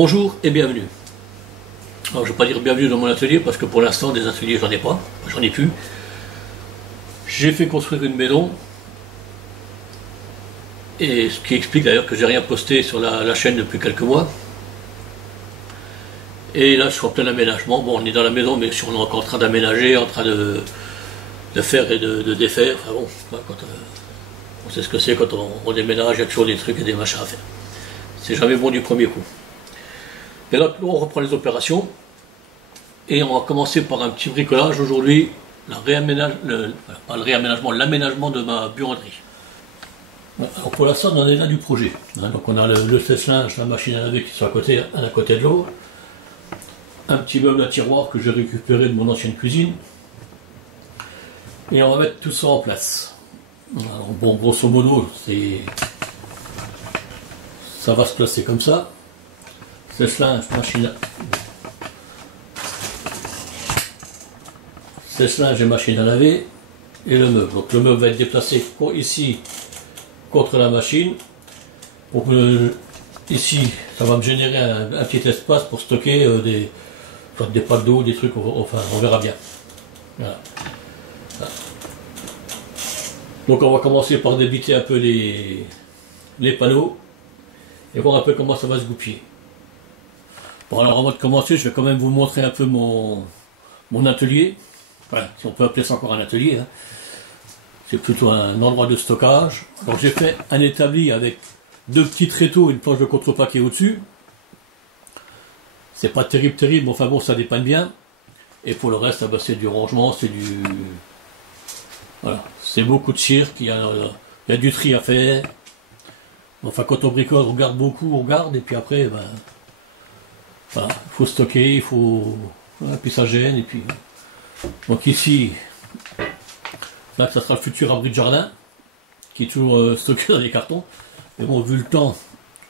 Bonjour et bienvenue. Alors je ne vais pas dire bienvenue dans mon atelier parce que pour l'instant des ateliers j'en ai pas, j'en ai plus. J'ai fait construire une maison et ce qui explique d'ailleurs que j'ai rien posté sur la chaîne depuis quelques mois. Et là je suis en plein aménagement. Bon, on est dans la maison mais on est encore en train d'aménager, en train de faire et de défaire. Enfin bon, quand, on sait ce que c'est quand on déménage, il y a toujours des trucs et des machins à faire. C'est jamais bon du premier coup. Et là, on reprend les opérations et on va commencer par un petit bricolage aujourd'hui, l'aménagement de ma buanderie. Alors pour l'instant, on en est là du projet. Donc on a le sèche-linge, la machine à laver qui sont à côté de l'autre, un petit meuble à tiroir que j'ai récupéré de mon ancienne cuisine, et on va mettre tout ça en place. Alors, bon, grosso modo, ça va se placer comme ça. Sèche-linge, sèche-linge et machine à laver, et le meuble. Donc le meuble va être déplacé ici contre la machine. Ici, ça va me générer un petit espace pour stocker des packs d'eau, des trucs, enfin on verra bien. Voilà. Voilà. Donc on va commencer par débiter un peu les panneaux et voir un peu comment ça va se goupiller. Bon, alors avant de commencer, je vais quand même vous montrer un peu mon atelier. Voilà, si on peut appeler ça encore un atelier. Hein. C'est plutôt un endroit de stockage. Alors j'ai fait un établi avec deux petits tréteaux et une planche de contreplaqué au-dessus. C'est pas terrible, mais enfin bon, ça dépanne bien. Et pour le reste, c'est du rangement, c'est du... Voilà, c'est beaucoup de cirque, il y a du tri à faire. Enfin, quand on bricole, on regarde beaucoup, on regarde, et puis après, ben... Voilà, il faut stocker, il faut... Voilà, puis ça gêne, et puis... Donc ici, là, ça sera le futur abri de jardin, qui est toujours stocké dans des cartons. Mais bon, vu le temps,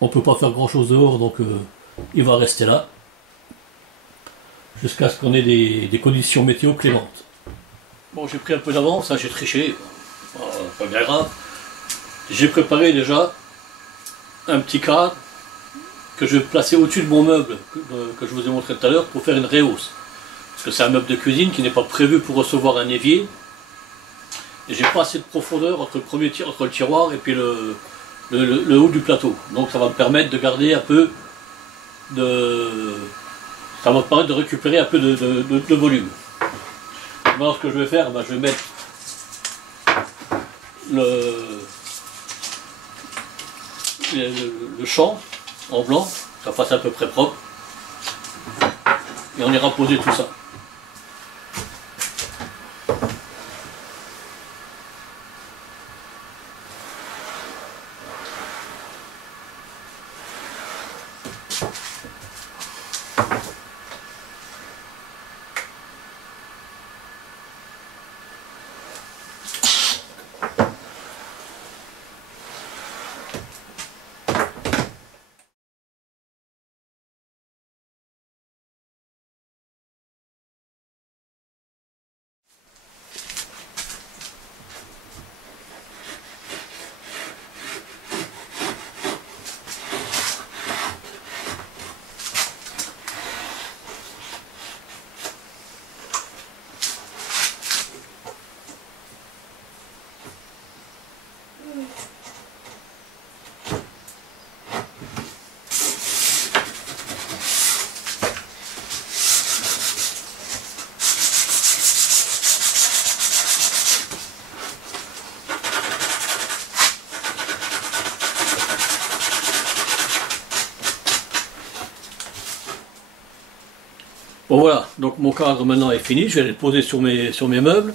on ne peut pas faire grand-chose dehors, donc il va rester là. Jusqu'à ce qu'on ait des conditions météo clémentes. Bon, j'ai pris un peu d'avance, hein, j'ai triché, pas bien grave. J'ai préparé déjà un petit cadre que je vais placer au-dessus de mon meuble que je vous ai montré tout à l'heure pour faire une réhausse. Parce que c'est un meuble de cuisine qui n'est pas prévu pour recevoir un évier. Et j'ai pas assez de profondeur entre le tiroir et puis le haut du plateau. Donc ça va me permettre de garder un peu de... Ça va me permettre de récupérer un peu de volume. Maintenant ce que je vais faire, ben, je vais mettre le champ en blanc, que ça fasse à peu près propre, et on ira poser tout ça. Bon voilà, donc mon cadre maintenant est fini, je vais le poser sur mes meubles,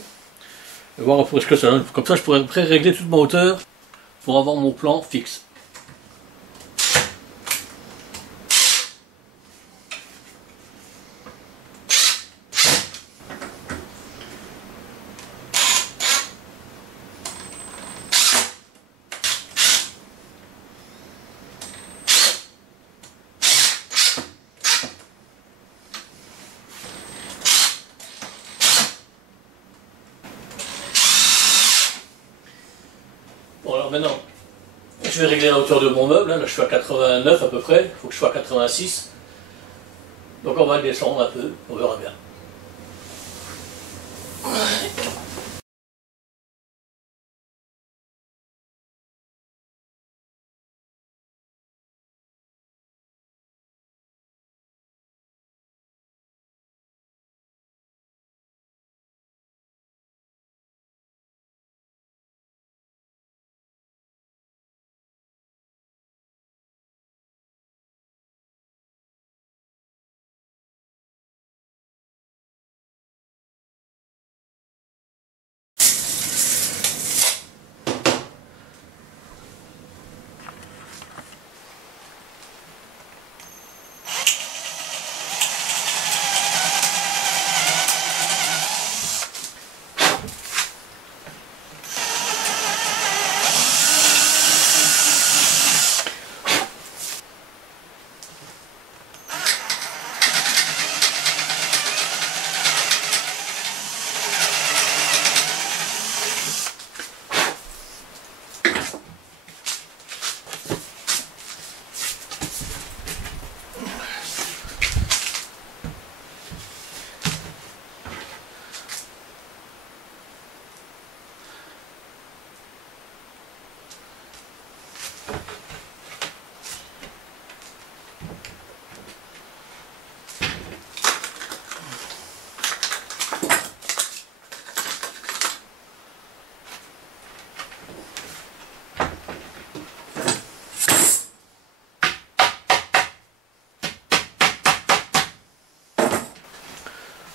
et voir un peu ce que ça donne. Comme ça je pourrais après régler toute ma hauteur pour avoir mon plan fixe. Bon alors maintenant, je vais régler la hauteur de mon meuble, là je suis à 89 à peu près, il faut que je sois à 86. Donc on va le descendre un peu, on verra bien.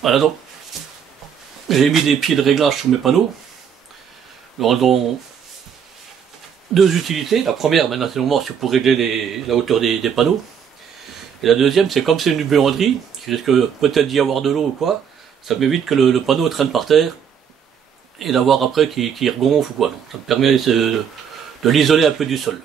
Voilà, donc j'ai mis des pieds de réglage sur mes panneaux, dont deux utilités. La première, naturellement, c'est pour régler la hauteur des panneaux. Et la deuxième, c'est comme c'est une buanderie, qui risque peut-être d'y avoir de l'eau ou quoi, ça m'évite que le panneau traîne par terre et d'avoir après qui regonfle ou quoi. Donc, ça me permet de l'isoler un peu du sol.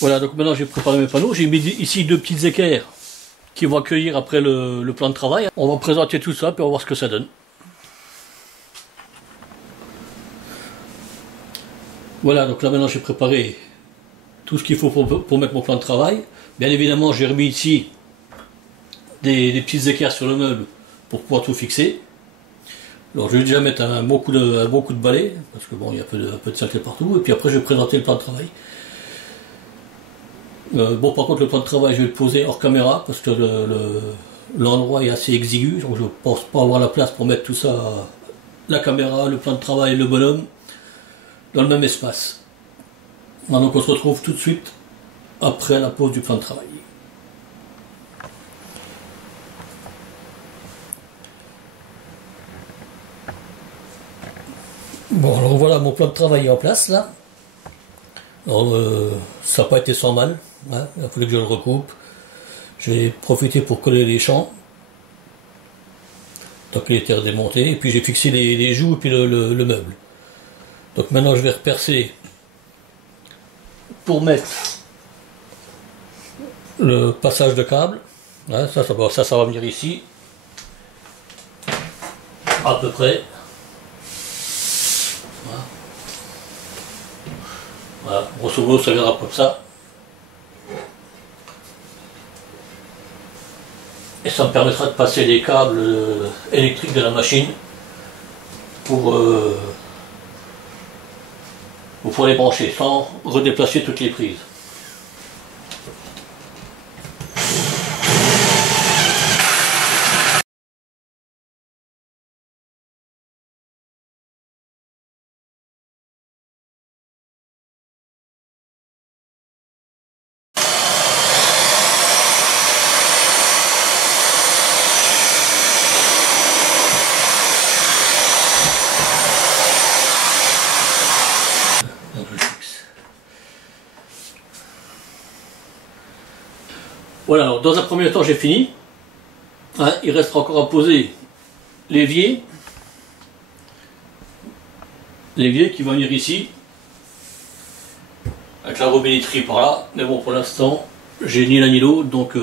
Voilà, donc maintenant j'ai préparé mes panneaux, j'ai mis ici deux petites équerres qui vont accueillir après le plan de travail. On va présenter tout ça, puis on va voir ce que ça donne. Voilà, donc là maintenant j'ai préparé tout ce qu'il faut pour mettre mon plan de travail. Bien évidemment, j'ai remis ici des petites équerres sur le meuble pour pouvoir tout fixer. Alors je vais déjà mettre un bon coup de balai, parce que bon, il y a un peu de saleté partout, et puis après je vais présenter le plan de travail. Bon, par contre, le plan de travail, je vais le poser hors caméra parce que l'endroit est assez exigu, donc je ne pense pas avoir la place pour mettre tout ça, la caméra, le plan de travail et le bonhomme, dans le même espace. Donc on se retrouve tout de suite après la pause du plan de travail. Bon, alors voilà, mon plan de travail est en place là. Alors, ça n'a pas été sans mal, hein. Il a fallu que je le recoupe. J'ai profité pour coller les champs, tant qu'il était redémonté, et puis j'ai fixé les joues et puis le meuble. Donc maintenant je vais repercer pour mettre le passage de câble. Hein, ça va venir ici, à peu près. Voilà. Voilà. Grosso modo, ça viendra comme ça. Et ça me permettra de passer les câbles électriques de la machine pour les brancher sans redéplacer toutes les prises. Voilà, alors dans un premier temps j'ai fini. Hein, il restera encore à poser l'évier. L'évier qui va venir ici. Avec la robinetterie par là. Mais bon, pour l'instant, j'ai ni l'un ni l'autre, donc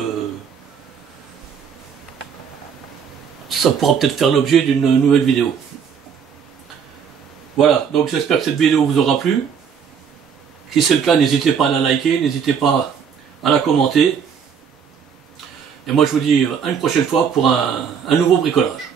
ça pourra peut-être faire l'objet d'une nouvelle vidéo. Voilà, donc j'espère que cette vidéo vous aura plu. Si c'est le cas, n'hésitez pas à la liker, n'hésitez pas à la commenter. Et moi je vous dis à une prochaine fois pour un nouveau bricolage.